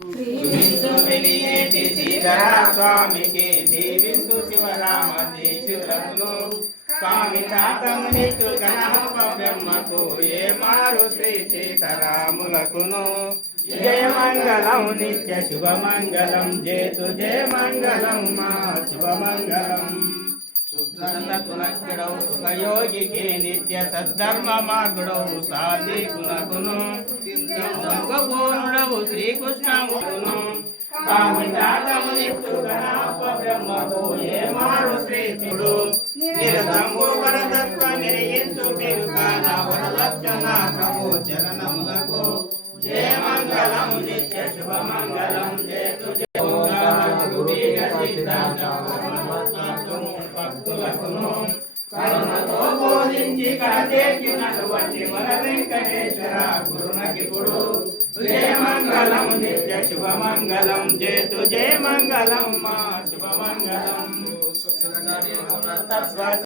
సుమించు వెలియేటి శ్రీధర స్వామికి దీవించు శివరామ దీక్షులను స్వామి తాతమునిచ్చు గణప బ్రహ్మకు ఏ మారు శ్రీ సీతారాములకును జయమంగళం నిత్య శుభమంగళం జేతు జయమంగళం మా శుభమంగళం సుఖడౌ సుఖయోగికి నిత్య సద్ధర్మ మార్గుడౌ సాధికునకును పూర్ణుడవు శ్రీకృష్ణమును బ్రహ్మకు ఏ మారు శ్రీశుడు నిరతంబు పరతత్వ నిరయించు పెరుకాన వరలక్షణ ప్రభు చరణములకు జయమంగళం నిత్య శుభమంగళం జయతు భక్తులకును కరుణతో బోధించి కడతేర్చినటువంటి వర వెంకటేశ్వర గురునకిపుడు జయమంగళం నిత్య శుభమంగళం జయతు జయమంగళం మా శుభమంగళం